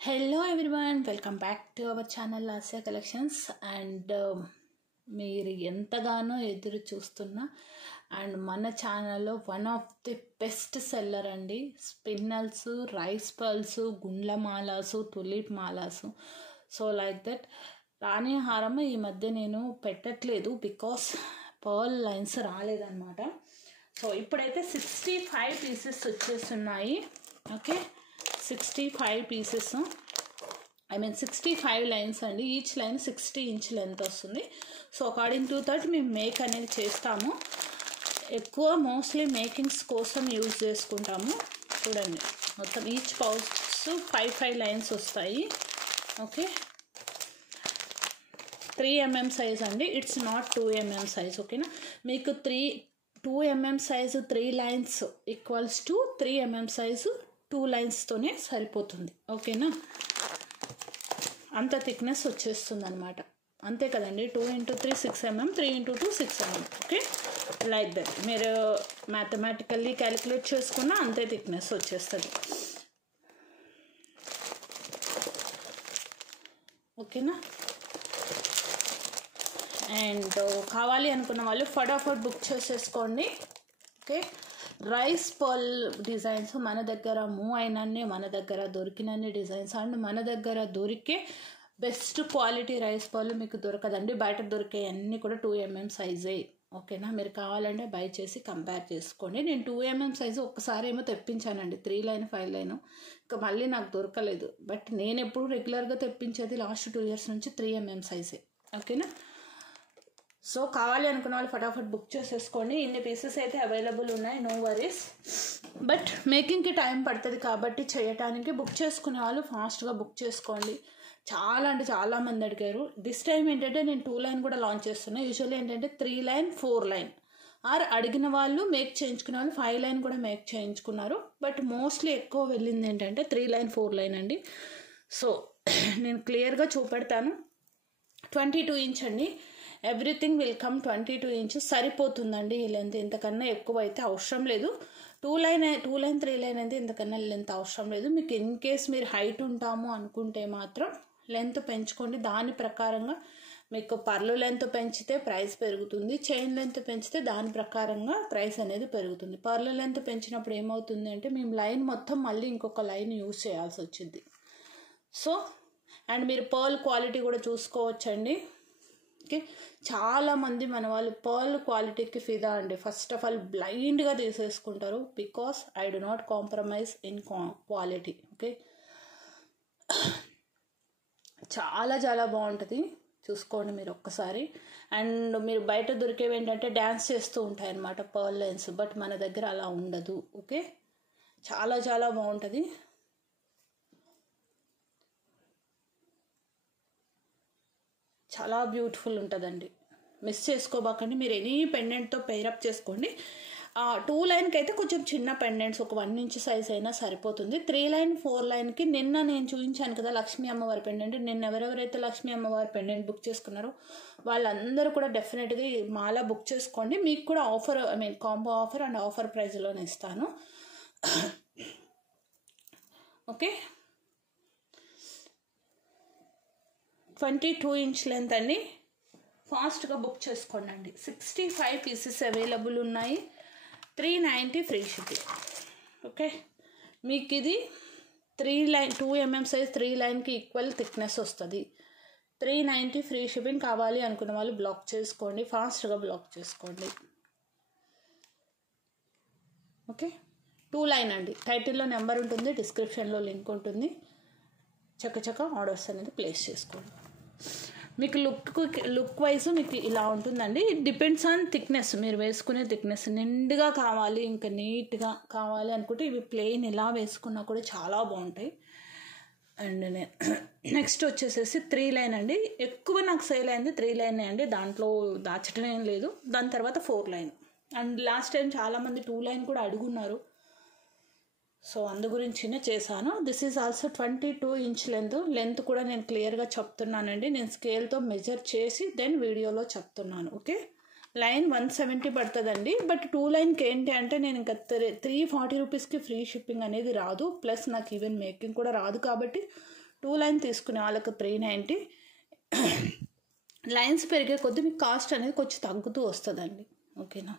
Hello everyone, welcome back to our channel Lasya Collections and మీరు ఎంతగానో ఎదురు చూస్తున్న అండ్ మన ఛానల్లో one of the best seller అండి స్పిన్నల్స్, రైస్ పర్ల్స్, గుండ్ల మాలాస్, టులిప్ మాలాస్. సో లైక్ దట్ రాణి హారం ఈ మధ్య నేను పెట్టట్లేదు బికాస్ పర్ల్ లైన్స్ రాలేదన్నమాట. సో ఇప్పుడైతే 65 పీసెస్ వచ్చేస్తున్నాయి. Okay, 65 pieces, I mean 65 lines అండి. ఈచ్ లైన్ 60 ఇంచ్ లెంత్ వస్తుంది. సో అకార్డింగ్ టు దట్ మేము మేక్ అనేది చేస్తాము. ఎక్కువ మోస్ట్లీ మేకింగ్స్ కోసం యూజ్ చేసుకుంటాము. చూడండి, మొత్తం ఈచ్ పౌచ్ 5 లైన్స్ వస్తాయి. ఓకే, 3 mm సైజ్ అండి, ఇట్స్ నాట్ 2 mm సైజ్. ఓకేనా, మీకు 2 mm size 3 lines equals to 3 mm size 2 లైన్స్తోనే సరిపోతుంది. ఓకేనా, అంత థిక్నెస్ వచ్చేస్తుంది అనమాట. అంతే కదండి, 2 × 3 6 mm, 3 × 2 6 mm. Okay, like that మీరు మ్యాథమెటికల్లీ క్యాలిక్యులేట్ చేసుకున్న అంతే థిక్నెస్ వచ్చేస్తుంది. ఓకేనా, అండ్ కావాలి అనుకున్న వాళ్ళు ఫటాఫట్ బుక్ చేసేసుకోండి. ఓకే, రైస్ పర్ల్ డిజైన్స్ మన దగ్గర మూవ్ అయినన్ని, మన దగ్గర దొరికినన్ని డిజైన్స్ అండ్ మన దగ్గర దొరికే బెస్ట్ క్వాలిటీ రైస్ పర్ల్ మీకు దొరకదండి. బయట దొరికే అన్నీ కూడా 2 mm సైజే. ఓకేనా, మీరు కావాలంటే బై చేసి కంపేర్ చేసుకోండి. నేను 2 mm సైజు ఒక్కసారి ఏమో తెప్పించానండి, 3 లైన్ 5 లైన్, ఇంకా మళ్ళీ నాకు దొరకలేదు. బట్ నేను ఎప్పుడు రెగ్యులర్గా తెప్పించేది లాస్ట్ 2 years నుంచి 3 mm సైజే. ఓకేనా, సో కావాలి అనుకున్న వాళ్ళు ఫటాఫట్ బుక్ చేసేసుకోండి. ఇన్ని పీసెస్ అయితే అవైలబుల్ ఉన్నాయి, నో వరీస్. బట్ మేకింగ్కి టైం పడుతుంది కాబట్టి చేయటానికి బుక్ చేసుకునే వాళ్ళు ఫాస్ట్గా బుక్ చేసుకోండి. చాలా అంటే చాలామంది అడిగారు. దిస్ టైం ఏంటంటే నేను 2 లైన్ కూడా లాంచ్ చేస్తున్నాను. యూజువల్లీ ఏంటంటే 3 లైన్ 4 లైన్ ఆర్ అడిగిన వాళ్ళు మేక్ చేయించుకునే వాళ్ళు 5 లైన్ కూడా మేక్ చేయించుకున్నారు. బట్ మోస్ట్లీ ఎక్కువ వెళ్ళింది ఏంటంటే 3 లైన్ 4 లైన్ అండి. సో నేను క్లియర్గా చూపెడతాను. 22 ఇంచ్ అండి, ఎవ్రీథింగ్ విల్ కమ్ 22 ఇంచ్ సరిపోతుందండి. ఈ లెంత్ ఇంతకన్నా ఎక్కువ అయితే అవసరం లేదు. 2 లైన్ 3 లైన్ అయితే ఇంతకన్నా లెంత్ అవసరం లేదు. మీకు ఇన్ కేస్ మీరు హైట్ ఉంటాము అనుకుంటే మాత్రం లెంత్ పెంచుకోండి. దాని ప్రకారంగా మీకు పర్లు లెంత్ పెంచితే ప్రైస్ పెరుగుతుంది, చైన్ లెంత్ పెంచితే దాని ప్రకారంగా ప్రైస్ అనేది పెరుగుతుంది. పర్లు లెంత్ పెంచినప్పుడు ఏమవుతుంది అంటే మేము లైన్ మొత్తం మళ్ళీ ఇంకొక లైన్ యూజ్ చేయాల్సి వచ్చింది. సో అండ్ మీరు పర్ల్ క్వాలిటీ కూడా చూసుకోవచ్చండి. ఓకే, చాలామంది మన వాళ్ళు పర్ల్ క్వాలిటీకి ఫిదా అండి. ఫస్ట్ ఆఫ్ ఆల్ బ్లైండ్గా తీసేసుకుంటారు because I do not compromise in quality. Okay, చాలా చాలా బాగుంటుంది, చూసుకోండి మీరు ఒక్కసారి. అండ్ మీరు బయట దొరికేవి ఏంటంటే డ్యాన్స్ చేస్తూ ఉంటాయి అన్నమాట పర్ల్ లైన్స్, బట్ మన దగ్గర అలా ఉండదు. ఓకే, చాలా చాలా బాగుంటుంది. చాలా బ్యూటిఫుల్ ఉంటుందండి, మిస్ చేసుకోబాకండి. మీరు ఎనీ పెండెంట్తో పేరప్ చేసుకోండి. 2 లైన్కి అయితే కొంచెం చిన్న పెండెంట్స్, ఒక 1 ఇంచ్ సైజ్ అయినా సరిపోతుంది. 3 లైన్ 4 లైన్కి నిన్న నేను చూపించాను కదా లక్ష్మీ అమ్మవారి పెండెంట్. నిన్న ఎవరెవరైతే లక్ష్మీ అమ్మవారి పెండెంట్ బుక్ చేసుకున్నారో వాళ్ళందరూ కూడా డెఫినెట్గా మాలా బుక్ చేసుకోండి. మీకు కూడా offer, I mean combo offer and offer ప్రైస్లోనే ఇస్తాను. ఓకే, 22 ఇంచ్ లెంత్ అండి, ఫాస్ట్గా బుక్ చేసుకోండి. 65 పీసెస్ అవైలబుల్ ఉన్నాయి, 390 ఫ్రీ షిప్పింగ్. ఓకే, మీకు ఇది 2 mm సైజ్ 3 లైన్కి ఈక్వల్ థిక్నెస్ వస్తుంది. 390 ఫ్రీ షిప్పింగ్. కావాలి అనుకున్న వాళ్ళు బ్లాక్ చేసుకోండి, ఫాస్ట్గా బ్లాక్ చేసుకోండి. ఓకే, 2 లైన్ అండి, టైటిల్లో నెంబర్ ఉంటుంది, డిస్క్రిప్షన్లో లింక్ ఉంటుంది. చక్కచక్క ఆర్డర్స్ అనేది ప్లేస్ చేసుకోండి. మీకు లుక్ వైజ్ మీకు ఇలా ఉంటుందండి. ఇట్ డిపెండ్స్ ఆన్ థిక్నెస్, మీరు వేసుకునే థిక్నెస్. నిండుగా కావాలి, ఇంకా నీట్గా కావాలి అనుకుంటే ఇవి ప్లెయిన్ ఇలా వేసుకున్నా కూడా చాలా బాగుంటాయి. అండ్ నెక్స్ట్ వచ్చేసేసి 3 లైన్ అండి. ఎక్కువ నాకు సేల్ అయింది 3 లైన్ అండి, దాంట్లో దాచడం ఏం లేదు. దాని తర్వాత 4 లైన్ అండ్ లాస్ట్ టైం చాలామంది 2 లైన్ కూడా అడుగున్నారు. సో అందు గురించినే చేశాను. This is also 22 inch length కూడా నేను క్లియర్గా చెప్తున్నానండి. నేను స్కేల్తో మెజర్ చేసి దెన్ వీడియోలో చెప్తున్నాను. ఓకే, లైన్ 170 పడుతుందండి. బట్ 2 లైన్కి ఏంటి అంటే నేను ఇంకా 340 రూపీస్కి ఫ్రీ షిప్పింగ్ అనేది రాదు. ప్లస్ నాకు ఈవెన్ మేకింగ్ కూడా రాదు కాబట్టి 2 లైన్ తీసుకునే వాళ్ళకి 390. లైన్స్ పెరిగే కొద్దీ మీకు కాస్ట్ అనేది కొంచెం తగ్గుతూ వస్తుందండి. ఓకేనా,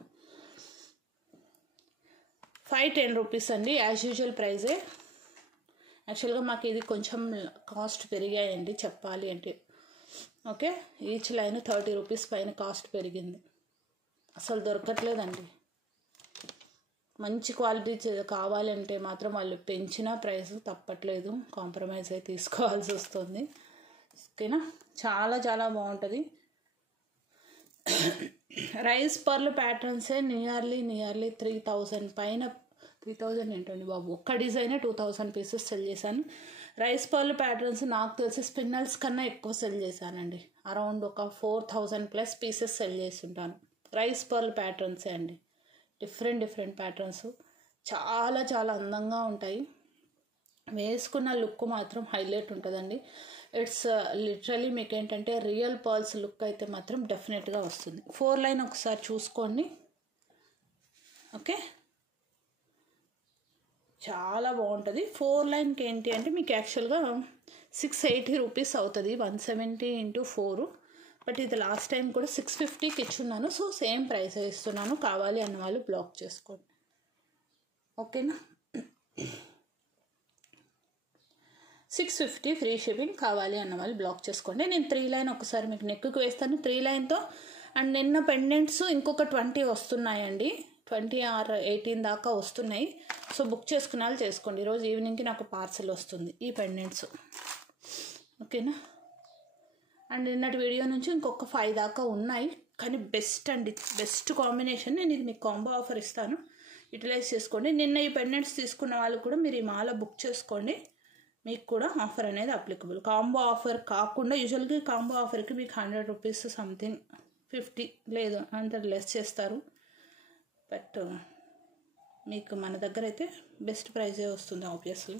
510 రూపీస్ అండి, యాజ్ యూజువల్ ప్రైజే. యాక్చువల్గా మాకు ఇది కొంచెం కాస్ట్ పెరిగాయండి చెప్పాలి అంటే. ఓకే, ఈచ్ లైన్ 30 రూపీస్ పైన కాస్ట్ పెరిగింది. అసలు దొరకట్లేదండి. మంచి క్వాలిటీ కావాలంటే మాత్రం వాళ్ళు పెంచిన ప్రైస్ తప్పట్లేదు, కాంప్రమైజ్ అయి తీసుకోవాల్సి వస్తుంది. ఓకేనా, చాలా చాలా బాగుంటుంది. రైస్ పర్ల్ ప్యాటర్న్సే నియర్లీ 3000 పైన. 3000 ఏంటండి బాబు, ఒక్క డిజైనే 2000 పీసెస్ సెల్ చేశాను. రైస్ పర్ల్ ప్యాటర్న్స్ నాకు తెలిసి స్పిన్నల్స్ కన్నా ఎక్కువ సెల్ చేశానండి. అరౌండ్ ఒక 4000 ప్లస్ పీసెస్ సెల్ చేసి ఉంటాను. రైస్ పర్ల్ ప్యాటర్న్సే అండి, డిఫరెంట్ ప్యాటర్న్స్ చాలా చాలా అందంగా ఉంటాయి. వేసుకున్న లుక్ మాత్రం హైలైట్ ఉంటుందండి. ఇట్స్ లిటరలీ మీకు ఏంటంటే రియల్ పర్ల్స్ లుక్ అయితే మాత్రం డెఫినెట్గా వస్తుంది. 4 లైన్ ఒకసారి చూసుకోండి. ఓకే, చాలా బాగుంటుంది. 4 లైన్కి ఏంటి అంటే మీకు యాక్చువల్గా 680 రూపీస్ అవుతుంది, 170 × 4. బట్ ఇది లాస్ట్ టైం కూడా 650కి ఇచ్చున్నాను. సో సేమ్ ప్రైస్ ఇస్తున్నాను. కావాలి అన్న వాళ్ళు బ్లాక్ చేసుకోండి. ఓకేనా, 650 ఫ్రీ షిప్పింగ్. కావాలి అన్న వాళ్ళు బ్లాక్ చేసుకోండి. నేను 3 లైన్ ఒకసారి మీకు నెక్కు వేస్తాను 3 లైన్తో. అండ్ నిన్న పెండెంట్స్ ఇంకొక 20 వస్తున్నాయండి, 20 or 18 దాకా వస్తున్నాయి. సో బుక్ చేసుకునే వాళ్ళు చేసుకోండి. ఈరోజు ఈవినింగ్కి నాకు పార్సల్ వస్తుంది ఈ పెండెంట్స్. ఓకేనా, అండ్ నిన్నటి వీడియో నుంచి ఇంకొక 5 దాకా ఉన్నాయి. కానీ బెస్ట్ అండి, బెస్ట్ కాంబినేషన్. నేను ఇది మీకు కాంబో ఆఫర్ ఇస్తాను, యూటిలైజ్ చేసుకోండి. నిన్న ఈ పెండెంట్స్ తీసుకున్న వాళ్ళు కూడా మీరు ఈ మాల బుక్ చేసుకోండి, మీకు కూడా ఆఫర్ అనేది అప్లికబుల్. కాంబో ఆఫర్ కాకుండా యూజువల్గా కాంబో ఆఫర్కి మీకు 100 రూపీస్ సంథింగ్ 50 లేదు అంత లెస్ చేస్తారు. బట్ మీకు మన దగ్గర అయితే బెస్ట్ ప్రైజే వస్తుంది. ఆబ్వియస్లీ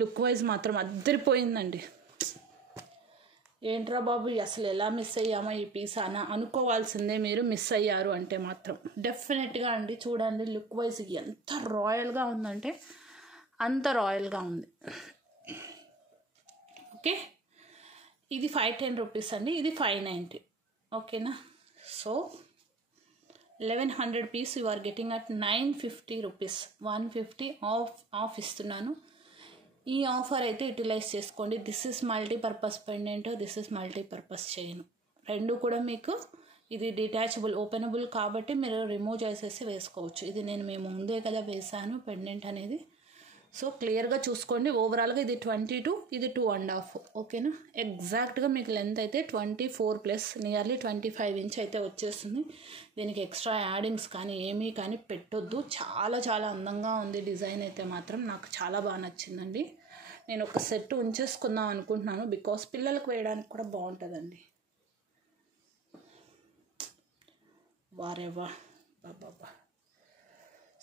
లుక్ వైజ్ మాత్రం అద్దరిపోయిందండి. ఏంట్రా బాబు అసలు ఎలా మిస్ అయ్యామో ఈ పీస్ అని అనుకోవాల్సిందే మీరు, మిస్ అయ్యారు అంటే మాత్రం. డెఫినెట్గా అండి చూడండి, లుక్ వైజ్ ఎంత రాయల్గా ఉందంటే అంత రాయల్గా ఉంది. ఓకే, ఇది 510 రూపీస్ అండి, ఇది 590. ఓకేనా, so 1100 piece you are getting at 950 rupees. 150 off ఇస్తున్నాను. ఈ ఆఫర్ అయితే యూటిలైజ్ చేసుకోండి. This is multipurpose pendant, this is multipurpose chain. రెండు కూడా మీకు ఇది డిటాచబుల్ ఓపెనబుల్ కాబట్టి మీరు రిమూవ్ చేసేసి వేసుకోవచ్చు. ఇది నేను మేము ముందే కదా వేసాను పెండెంట్ అనేది. సో క్లియర్గా చూసుకోండి. ఓవరాల్గా ఇది 22, ఇది 2.5. ఓకేనా, ఎగ్జాక్ట్గా మీకు లెంత్ అయితే 24+ నియర్లీ 25 ఇంచ్ అయితే వచ్చేస్తుంది. దీనికి ఎక్స్ట్రా యాడింగ్స్ కానీ ఏమీ కానీ పెట్టొద్దు. చాలా చాలా అందంగా ఉంది డిజైన్ అయితే మాత్రం. నాకు చాలా బాగా నచ్చిందండి. నేను ఒక సెట్ ఉంచేసుకుందాం అనుకుంటున్నాను, బికాస్ పిల్లలకు వేయడానికి కూడా బాగుంటుందండి. వారేవా బాబా.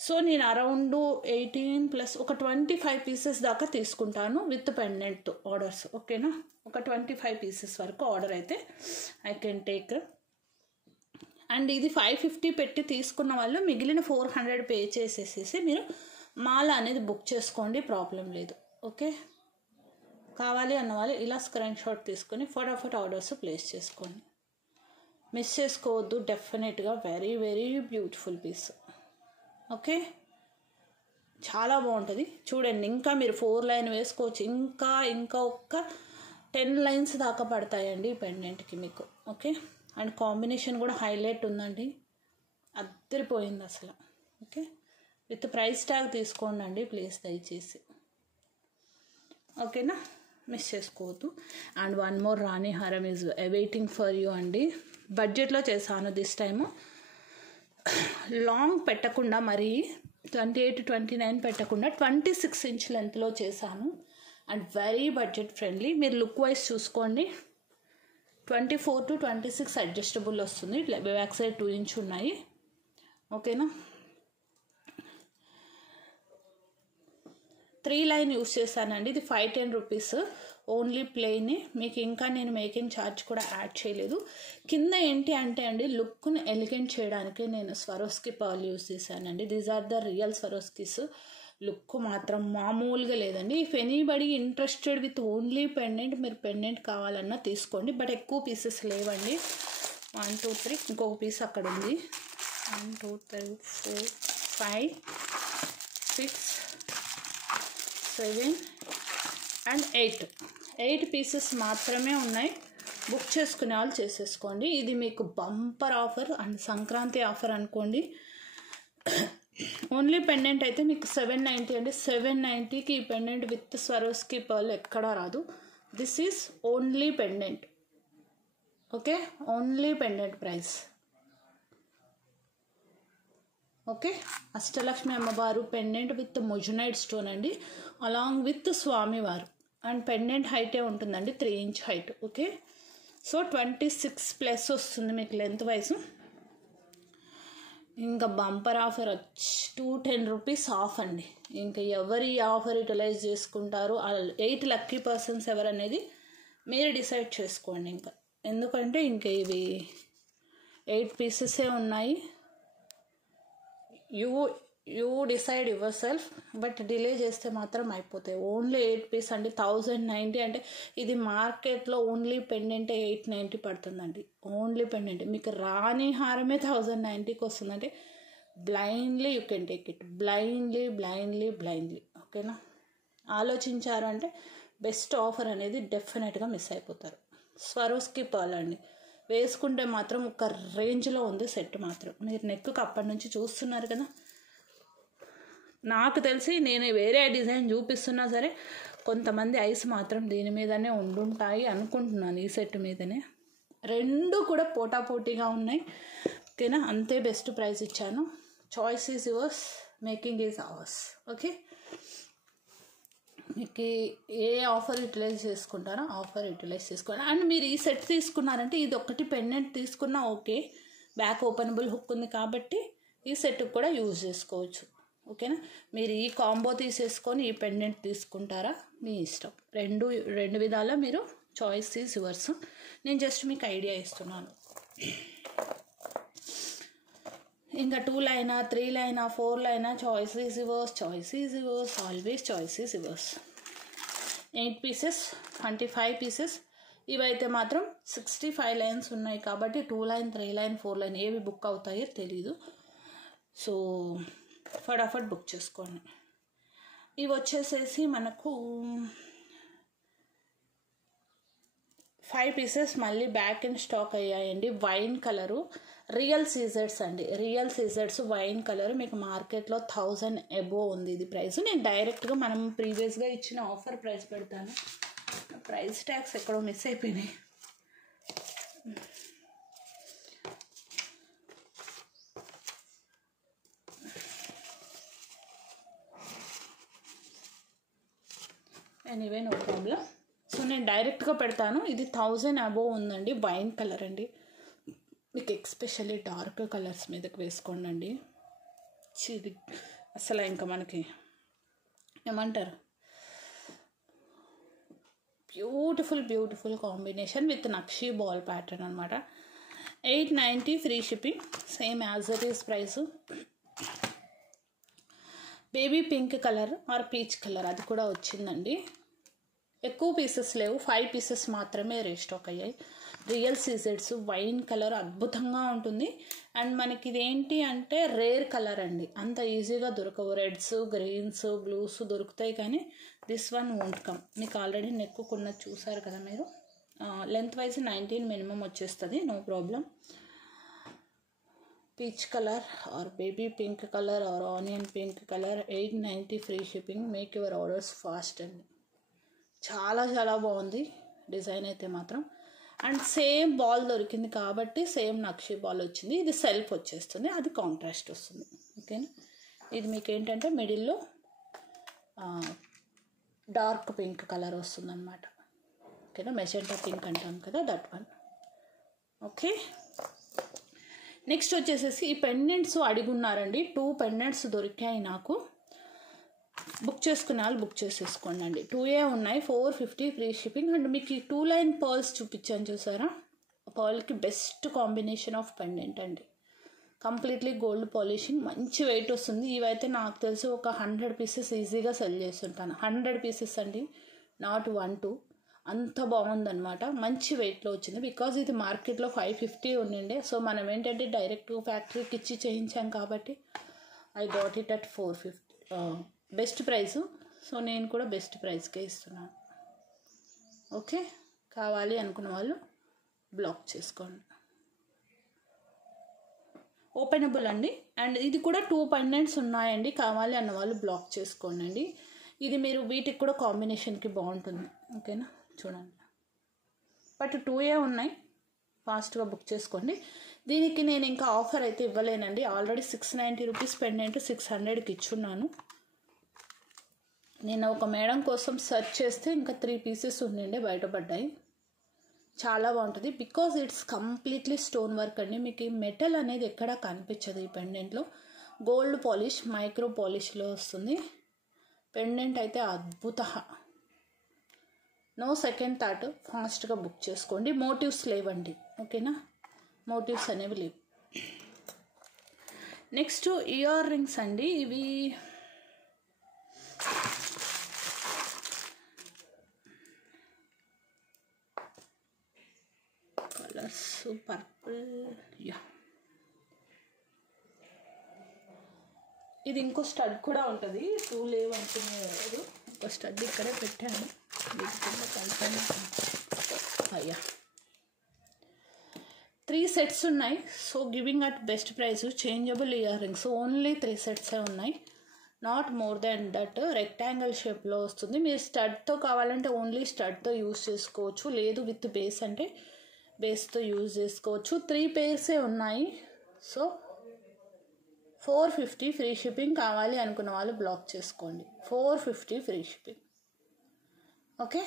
సో నేను అరౌండ్ 18+ ఒక 25 పీసెస్ దాకా తీసుకుంటాను విత్ పెండెంట్తో ఆర్డర్స్. ఓకేనా, ఒక 25 పీసెస్ వరకు ఆర్డర్ అయితే ఐ కెన్ టేక్. అండ్ ఇది 550 పెట్టి తీసుకున్న వాళ్ళు మిగిలిన 400 పే చేసేసేసి మీరు మాల అనేది బుక్ చేసుకోండి, ప్రాబ్లం లేదు. ఓకే, కావాలి అన్న వాళ్ళు ఇలా స్క్రీన్ షాట్ తీసుకొని ఫటాఫట్ ఆర్డర్స్ ప్లేస్ చేసుకోండి, మిస్ చేసుకోవద్దు. డెఫినెట్గా very very beautiful piece. Okay, చాలా బాగుంటుంది చూడండి. ఇంకా మీరు 4 లైన్ వేసుకోవచ్చు, ఇంకా ఒక్క 10 లైన్స్ దాకా పడతాయండి ఈ పెండెంట్కి మీకు. ఓకే, అండ్ కాంబినేషన్ కూడా హైలైట్ ఉందండి, అద్దరిపోయింది అసలు. ఓకే, విత్ ప్రైస్ ట్యాగ్ తీసుకోండి అండి ప్లీజ్ దయచేసి. ఓకేనా, మిస్ చేసుకోవద్దు. అండ్ వన్ మోర్ రాణి హారం ఈజ్ వెయిటింగ్ ఫర్ యూ అండి. బడ్జెట్లో చేశాను దిస్ టైము. లాంగ్ పెట్టకుండా మరి 28-29 పెట్టకుండా 26 ఇంచ్ లెంత్లో చేశాను. And very budget friendly. మీరు లుక్ వైజ్ చూసుకోండి, 24 to 26 అడ్జస్టబుల్ వస్తుంది. బ్యాక్ సైడ్ 2 ఇంచ్ ఉన్నాయి. ఓకేనా, 3 లైన్ యూస్ చేశానండి. ఇది 510 రూపీస్ ఓన్లీ ప్లెయిన్. మీకు ఇంకా నేను మేకింగ్ ఛార్జ్ కూడా యాడ్ చేయలేదు. కింద ఏంటి అంటే అండి లుక్ను ఎలిగెంట్ చేయడానికి నేను స్వరోస్కి పర్ల్ యూస్ చేశానండి. These are the real Swarovskis. Look మాత్రం మామూలుగా లేదండి. If anybody interested with only pendant, మీరు పెండెంట్ కావాలన్నా తీసుకోండి. బట్ ఎక్కువ పీసెస్ లేవండి. 1 2 3 ఇంకొక పీస్ అక్కడ ఉంది. 1 2 3 4 5 6 7 అండ్ 8 పీసెస్ మాత్రమే ఉన్నాయి. బుక్ చేసుకునే వాళ్ళు చేసేసుకోండి. ఇది మీకు bumper offer and Sankranti offer అనుకోండి. ఓన్లీ పెండెంట్ అయితే మీకు 790 అండి. 790కి ఈ పెండెంట్ విత్ స్వరోస్కి పర్ల్ ఎక్కడా రాదు. This is only pendant. Okay, only pendant price. Okay, Ashtalakshmi అమ్మవారు పెండెంట్ విత్ మొజునైడ్ స్టోన్ అండి, అలాంగ్ విత్ స్వామివారు. అండ్ పెండెంట్ హైటే ఉంటుందండి, 3 ఇంచ్ హైట్. ఓకే, సో 26+ వస్తుంది మీకు లెంత్ వైజ్. ఇంకా బంపర్ ఆఫర్ వచ్చి 210 రూపీస్ ఆఫ్ అండి. ఇంకా ఎవరు ఈ ఆఫర్ యూటిలైజ్ చేసుకుంటారు, 8 లక్కీ పర్సన్స్ ఎవరనేది మీరు డిసైడ్ చేసుకోండి. ఇంకా ఎందుకంటే ఇంకా ఇవి 8 పీసెసే ఉన్నాయి. You decide your self. But delay చేస్తే మాత్రం అయిపోతాయి. ఓన్లీ 8 పీస్ అండి, 1090. అంటే ఇది మార్కెట్లో ఓన్లీ పెండెంటే 890 పడుతుందండి. ఓన్లీ పెండెంట్ మీకు రాని హారమే 1090కి వస్తుందంటే blindly you can take it. Blindly. ఓకేనా, ఆలోచించారు అంటే బెస్ట్ ఆఫర్ అనేది డెఫినెట్గా మిస్ అయిపోతారు. స్వరోస్కి పర్ల్ అండి, వేసుకుంటే మాత్రం ఒక రేంజ్లో ఉంది సెట్ మాత్రం. మీరు నెక్కి అప్పటి నుంచి చూస్తున్నారు కదా. నాకు తెలిసి నేను వేరే డిజైన్ చూపిస్తున్నా సరే కొంతమంది ఐస్ మాత్రం దీని మీదనే ఉండుంటాయి అనుకుంటున్నాను, ఈ సెట్ మీదనే. 2 కూడా పోటాపోటీగా ఉన్నాయి. ఓకేనా, అంతే బెస్ట్ ప్రైస్ ఇచ్చాను. Choice is yours, making is ours. Okay, మీకు ఏ ఆఫర్ యూటిలైజ్ చేసుకుంటారో ఆఫర్ యూటిలైజ్ చేసుకోండి. అండ్ మీరు ఈ సెట్ తీసుకున్నారంటే ఇది ఒకటి పెండెంట్ తీసుకున్నా ఓకే, బ్యాక్ ఓపెనబుల్ హుక్ ఉంది కాబట్టి ఈ సెట్కి కూడా యూజ్ చేసుకోవచ్చు. ఓకేనా, మీరు ఈ కాంబో తీసేసుకొని ఈ పెండెంట్ తీసుకుంటారా మీ ఇష్టం. రెండు విధాలా మీరు చాయిస్ ఈజ్ యువర్స్. నేను జస్ట్ మీకు ఐడియా ఇస్తున్నాను. ఇంకా 2 లైనా 3 లైనా 4 లైనా choice is yours. Always choice is yours. 8 pieces 25 pieces. ఇవైతే మాత్రం 65 లైన్స్ ఉన్నాయి కాబట్టి 2 లైన్ 3 లైన్ 4 లైన్ ఏవి బుక్ అవుతాయో తెలీదు. సో ఫటాఫట్ బుక్ చేసుకోండి. ఇవి వచ్చేసేసి మనకు 5 పీసెస్ మళ్ళీ బ్యాక్ ఇన్ స్టాక్ అయ్యాయండి. వైన్ కలరు రియల్ సీజర్స్ అండి. రియల్ సీజర్స్ వైన్ కలర్ మీకు మార్కెట్లో 1000 అబోవ్ ఉంది ఇది ప్రైస్. నేను డైరెక్ట్గా మనం ప్రీవియస్గా ఇచ్చిన ఆఫర్ ప్రైస్ పెడతాను. ప్రైస్ ట్యాక్స్ ఎక్కడో మిస్ అయిపోయినాయి. Anyway no problem. సో నేను డైరెక్ట్గా పెడతాను. ఇది 1000 అబోవ్ ఉందండి. వైన్ కలర్ అండి. మీకు ఎక్స్పెషల్లీ డార్క్ కలర్స్ మీదకి వేసుకోండి అండి. అసలు ఇంకా మనకి ఏమంటారు, బ్యూటిఫుల్ కాంబినేషన్ విత్ నక్షీ బాల్ ప్యాటర్న్ అనమాట. 890 free shipping, same as it is price. Baby pink colour or peach colour అది కూడా వచ్చిందండి. ఎక్కువ పీసెస్ లేవు, 5 పీసెస్ మాత్రమే రీస్టాక్ అయ్యాయి. రియల్ సీజెడ్స్ వైన్ కలర్ అద్భుతంగా ఉంటుంది. అండ్ మనకి ఇదేంటి అంటే రేర్ కలర్ అండి, అంత ఈజీగా దొరకవు. రెడ్స్, గ్రీన్స్, బ్లూస్ దొరుకుతాయి కానీ దిస్ వన్ వోంట్ కమ్. మీకు ఆల్రెడీ నెక్కున్నది చూసారు కదా మీరు. లెంత్ వైజ్ 19 మినిమం వచ్చేస్తుంది, no problem. Peach colour or baby pink colour or onion pink colour, 890 free shipping. Make your orders fast అండి. చాలా బాగుంది డిజైన్ అయితే మాత్రం. అండ్ సేమ్ బాల్ దొరికింది కాబట్టి సేమ్ నక్షి బాల్ వచ్చింది. ఇది సెల్ఫ్ వచ్చేస్తుంది, అది కాంట్రాస్ట్ వస్తుంది. ఓకేనా, ఇది మీకు ఏంటంటే మిడిల్లో డార్క్ పింక్ కలర్ వస్తుంది అనమాట. ఓకేనా, మెజెంటా పింక్ అంటాం కదా, దట్ వన్. ఓకే, నెక్స్ట్ వచ్చేసేసి ఈ పెండెంట్స్ అడిగున్నారండి. 2 పెండెంట్స్ దొరికాయి నాకు. బుక్ చేసుకునే వాళ్ళు బుక్ చేసేసుకోండి అండి. 2 ఉన్నాయి, 450 ఫ్రీ షిప్పింగ్. అండ్ మీకు ఈ 2 లైన్ పర్ల్స్ చూపించాను చూసారా, పర్ల్కి బెస్ట్ కాంబినేషన్ ఆఫ్ పెండెంట్ అండి. కంప్లీట్లీ గోల్డ్ పాలిషింగ్, మంచి వెయిట్ వస్తుంది. ఇవైతే నాకు తెలిసి ఒక 100 పీసెస్ ఈజీగా సెల్ చేస్తుంటాను. 100 పీసెస్ అండి, నాట్ 1 2. అంత బాగుందనమాట. మంచి వెయిట్లో వచ్చింది. బికాజ్ ఇది మార్కెట్లో 550 ఉండిండే. సో మనం ఏంటంటే డైరెక్ట్ ఫ్యాక్టరీకి ఇచ్చి చేయించాం కాబట్టి I got it at 450 best price. So నేను కూడా బెస్ట్ ప్రైస్కే ఇస్తున్నాను. ఓకే, కావాలి అనుకున్న వాళ్ళు బ్లాక్ చేసుకోండి. ఓపెనబుల్ అండి. అండ్ ఇది కూడా 2 పెండెంట్స్ ఉన్నాయండి. కావాలి అన్న వాళ్ళు బ్లాక్ చేసుకోండి. ఇది మీరు వీటికి కూడా కాంబినేషన్కి బాగుంటుంది. ఓకేనా, చూడండి. బట్ 2 ఉన్నాయి, ఫాస్ట్గా బుక్ చేసుకోండి. దీనికి నేను ఇంకా ఆఫర్ అయితే ఇవ్వలేనండి. ఆల్రెడీ 690 రూపీస్ పెండెంట్ 600కి ఇచ్చున్నాను. నేను ఒక మేడం కోసం సెర్చ్ చేస్తే ఇంకా 3 పీసెస్ ఉండిండే, బయటపడ్డాయి. చాలా బాగుంటుంది. Because it's completely stone work అండి. మీకు మెటల్ అనేది ఎక్కడా కనిపించదు. ఈ పెండెంట్లో గోల్డ్ పాలిష్, మైక్రో పాలిష్లో వస్తుంది. పెండెంట్ అయితే అద్భుత, నో సెకండ్ థాట్. ఫాస్ట్గా బుక్ చేసుకోండి. మోటివ్స్ లేవండి. ఓకేనా, మోటివ్స్ అనేవి లేవు. నెక్స్ట్ ఇయర్ రింగ్స్ అండి. ఇవి కలర్స్ పర్పుల్, యా. ఇది ఇంకో స్టడ్ కూడా ఉంటుంది. 2 లేవు అనుకునేవారు. ఇంకో స్టడ్ ఇక్కడే పెట్టాను. అయ్యా 3 సెట్స్ ఉన్నాయి. So giving at best price. Changeable ear rings only 3 సెట్సే ఉన్నాయి, not more than that. Rectangle షేప్లో వస్తుంది. మీరు స్టడ్తో కావాలంటే ఓన్లీ స్టడ్తో యూజ్ చేసుకోవచ్చు. లేదు విత్ బేస్ అంటే బేస్తో యూజ్ చేసుకోవచ్చు. 3 పేర్సే ఉన్నాయి. So 450 free shipping. కావాలి అనుకున్న వాళ్ళు బ్లాక్ చేసుకోండి. 450 ఫ్రీ షిప్పింగ్. ఓకే,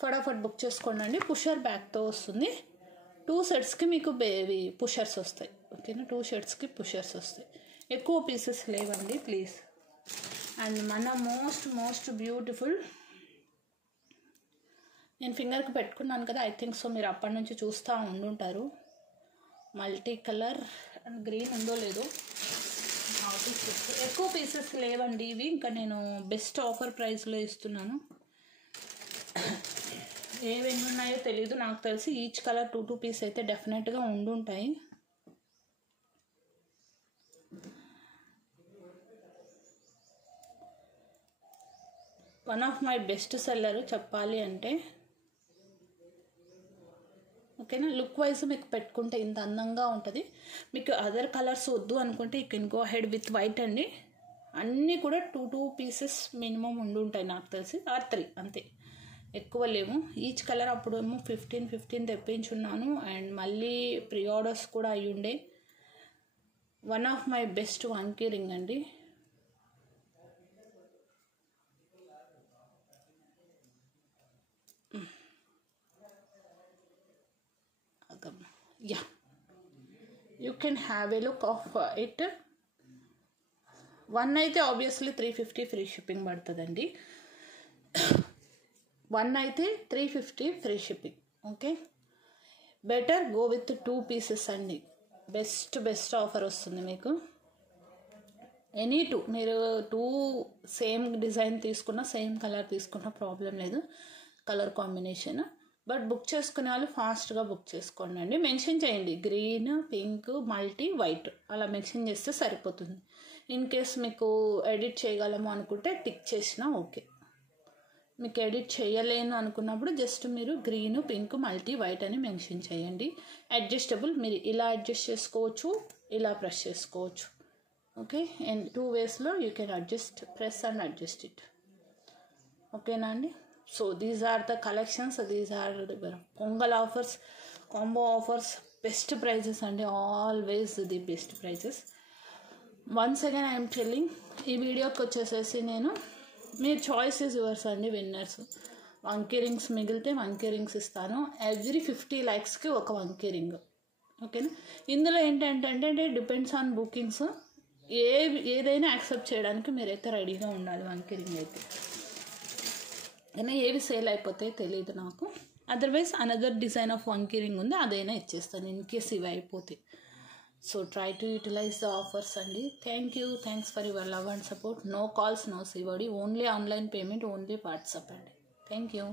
ఫటాఫట్ బుక్ చేసుకోండి. పుషర్ బ్యాగ్తో వస్తుంది. 2 సెట్స్కి మీకు బేబీ పుషర్స్ వస్తాయి. ఓకేనా, 2 సెట్స్కి పుషర్స్ వస్తాయి. ఎక్కువ పీసెస్ లేవండి ప్లీజ్. అండ్ మన మోస్ట్ బ్యూటిఫుల్, నేను ఫింగర్కి పెట్టుకున్నాను కదా, ఐ థింక్ సో మీరు అప్పటి నుంచి చూస్తూ ఉండుంటారు. మల్టీ కలర్ అండ్ గ్రీన్ ఉందో లేదో, ఎక్కువ పీసెస్ లేవండి ఇవి. ఇంకా నేను బెస్ట్ ఆఫర్ ప్రైస్లో ఇస్తున్నాను. ఏవెన్ని ఉన్నాయో తెలీదు, నాకు తెలిసి ఈచ్ కలర్ 2 పీస్ అయితే డెఫినెట్గా ఉండుంటాయి. One of my best seller చెప్పాలి అంటే. ఓకేనా, లుక్ వైజ్ మీకు పెట్టుకుంటే ఇంత అందంగా ఉంటుంది. మీకు అదర్ కలర్స్ వద్దు అనుకుంటే you can go head with white అండి. అన్నీ కూడా 2 పీసెస్ మినిమం ఉండుంటాయి నాకు తెలిసి, ఆర్ 3 అంతే, ఎక్కువ లేవు. ఈచ్ కలర్ అప్పుడేమో 15 తెప్పించున్నాను. అండ్ మళ్ళీ ప్రీ ఆర్డర్స్ కూడా అయ్యి ఉండే. వన్ ఆఫ్ మై బెస్ట్ వంకీ రింగ్ అండి. Yeah, you can have a look of it. 1 అయితే ఆబ్వియస్లీ 350 ఫ్రీ షిప్పింగ్ పడుతుందండి. 1 అయితే 350 free shipping. Okay, better go with 2 pieces అండి. బెస్ట్ ఆఫర్ వస్తుంది మీకు. ఎనీ 2, మీరు 2 సేమ్ డిజైన్ తీసుకున్న, సేమ్ కలర్ తీసుకున్న ప్రాబ్లం లేదు, కలర్ కాంబినేషన్. బట్ బుక్ చేసుకునే వాళ్ళు ఫాస్ట్గా బుక్ చేసుకోండి అండి. మెన్షన్ చేయండి గ్రీన్, పింక్, మల్టీ, వైట్ అలా మెన్షన్ చేస్తే సరిపోతుంది. ఇన్ కేస్ మీకు ఎడిట్ చేయగలము అనుకుంటే టిక్ చేసినా ఓకే. మీకు ఎడిట్ చేయలేను అనుకున్నప్పుడు జస్ట్ మీరు గ్రీన్, పింక్, మల్టీ, వైట్ అని మెన్షన్ చేయండి. అడ్జస్టబుల్, మీరు ఇలా అడ్జస్ట్ చేసుకోవచ్చు, ఇలా ప్రెస్ చేసుకోవచ్చు. ఓకే, అండ్ 2 వేస్లో you can adjust, press and adjust it. ఓకేనా అండి. So these are the collections, these are Pongal offers, combo offers, best prices అండి. Always the best prices. Once again I'm telling, ఈ వీడియోకి వచ్చేసేసి నేను, మీరు చాయిస్ ఇస్ యువర్స్ అండి. విన్నర్స్ వంకీ రింగ్స్ మిగిలితే వంకీ రింగ్స్ ఇస్తాను. ఎవ్రీ 50 లైక్స్కి ఒక వంకీ రింగ్. ఓకేనా, ఇందులో ఏంటంటే డిపెండ్స్ ఆన్ బుకింగ్స్. ఏదైనా యాక్సెప్ట్ చేయడానికి మీరైతే రెడీగా ఉండాలి. వంకీ రింగ్ అయితే కానీ ఏవి సేల్ అయిపోతాయి తెలియదు నాకు. అదర్వైజ్ అనదర్ డిజైన్ ఆఫ్ వంకీ రింగ్ ఉంది, అదైనా ఇచ్చేస్తాను ఇన్ కేస్ ఇవి అయిపోతాయి. So try to utilize the offers అండి. Thanks for your love and support. No calls, no COD, only online payment, only WhatsApp అండి. Thank you.